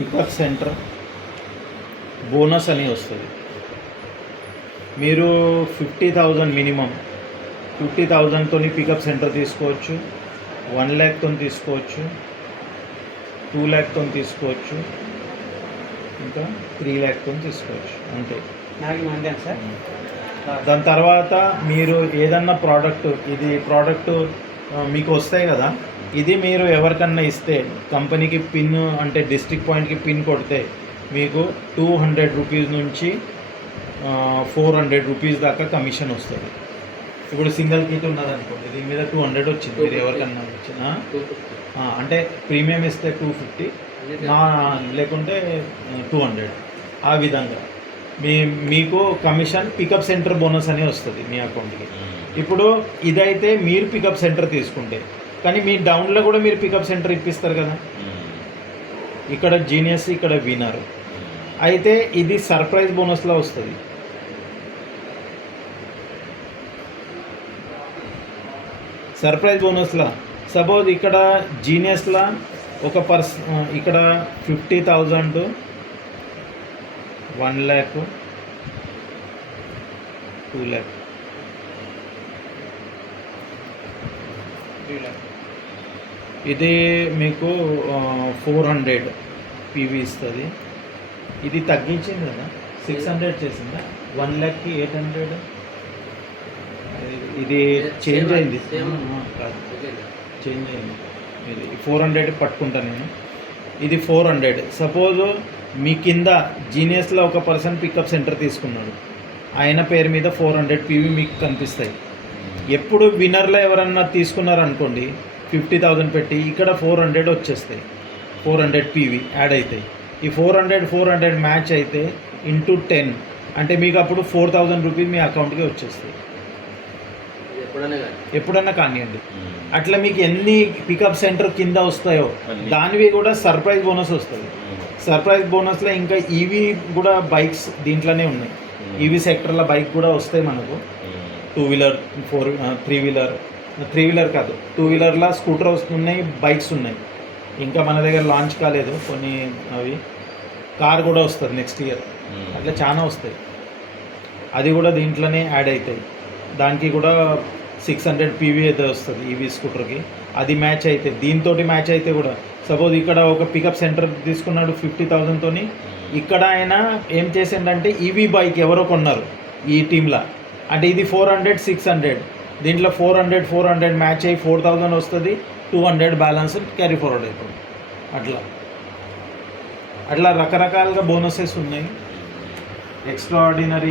Pickup centre bonus అని వస్తుంది. మీరు 50,000 మినిమం 50,000తో పికప్ సెంటర్ తీసుకోవచ్చు, 1 lakh తీసుకోవచ్చు, 2 lakh తీసుకోవచ్చు, ఇంకా 3 lakh తీసుకోవచ్చు అంతే. సార్ దాని తర్వాత మీరు ఏదన్నా ప్రోడక్ట్, ఇది ప్రోడక్ట్ మీకు వస్తాయి కదా, ఇది మీరు ఎవరికన్నా ఇస్తే కంపెనీకి పిన్ అంటే డిస్ట్రిక్ట్ పాయింట్కి పిన్ కొడితే మీకు 200 రూపీస్ నుంచి 400 రూపీస్ దాకా కమిషన్ వస్తుంది. ఇప్పుడు సింగిల్ కిట్ ఉన్నదనుకోండి, దీని మీద 200 వచ్చింది, మీరు ఎవరికన్నా వచ్చిన అంటే ప్రీమియం ఇస్తే 250, లేకుంటే 200, ఆ విధంగా మీకు కమిషన్ పికప్ సెంటర్ బోనస్ అని వస్తుంది మీ అకౌంట్కి. ఇప్పుడు ఇదైతే మీరు పికప్ సెంటర్ తీసుకుంటే, కానీ మీ డౌన్లో కూడా మీరు పికప్ సెంటర్ ఇప్పిస్తారు కదా, ఇక్కడ జీనియస్, ఇక్కడ వినర్. అయితే ఇది సర్ప్రైజ్ బోనస్లో వస్తుంది. సర్ప్రైజ్ బోనస్లో సపోజ్ ఇక్కడ జీనియస్లో ఒక ఇక్కడ 50,000, 1 lakh, 2 lakh, 3 lakh. ఇది మీకు 400 పీవీ ఇస్తుంది. ఇది తగ్గించింది కదా, 600 చేసిందా, 1 lakhకి 800. ఇది చేంజ్ అయింది కాదు, చేంజ్ అయింది. ఇది 400 పట్టుకుంటాను నేను. ఇది 400. సపోజ్ మీ కింద జీనియస్లో ఒక పర్సన్ పికప్ సెంటర్ తీసుకున్నాడు, ఆయన పేరు మీద 400 పీవీ మీకు కనిపిస్తాయి. ఎప్పుడు విన్నర్లో ఎవరన్నా తీసుకున్నారనుకోండి 50,000 పెట్టి, ఇక్కడ 400 వచ్చేస్తాయి, 400 పీవీ యాడ్ అవుతాయి. ఈ 400 మ్యాచ్ అయితే ఇంటూ 10 అంటే మీకు అప్పుడు 4,000 రూపీస్ మీ అకౌంట్కి వచ్చేస్తాయి. ఎప్పుడన్నా కానివ్వండి. అట్లా మీకు ఎన్ని పికప్ సెంటర్ కింద వస్తాయో దానివి కూడా సర్ప్రైజ్ బోనస్ వస్తుంది. సర్ప్రైజ్ బోనస్లో ఇంకా ఈవీ కూడా బైక్స్ దీంట్లోనే ఉన్నాయి. ఈవీ సెక్టర్లో బైక్ కూడా వస్తాయి మనకు. 2 వీలర్, 3 వీలర్ కాదు, 2 వీలర్లో స్కూటర్ వస్తున్నాయి, బైక్స్ ఉన్నాయి. ఇంకా మన దగ్గర లాంచ్ కాలేదు కొన్ని. అవి కార్ కూడా వస్తుంది నెక్స్ట్ ఇయర్. అట్లా చాలా వస్తాయి. అది కూడా దీంట్లోనే యాడ్ అవుతాయి. దానికి కూడా 600 పీవీ అయితే వస్తుంది ఈవీ స్కూటర్కి. అది మ్యాచ్ అయితే, దీంతో మ్యాచ్ అయితే కూడా సపోజ్ ఇక్కడ ఒక పికప్ సెంటర్ తీసుకున్నాడు 50,000తో, ఇక్కడ ఆయన ఏం చేసిండంటే ఈవీ బైక్ ఎవరో కొన్నారు ఈ టీంలో, అంటే ఇది 400, 600, దీంట్లో 400 మ్యాచ్ అయ్యి 4,000 వస్తుంది, 200 బ్యాలెన్స్ క్యారీ ఫార్వర్డ్ అయిపోతుంది. అట్లా రకరకాలుగా బోనసెస్ ఉన్నాయి. Extra ordinary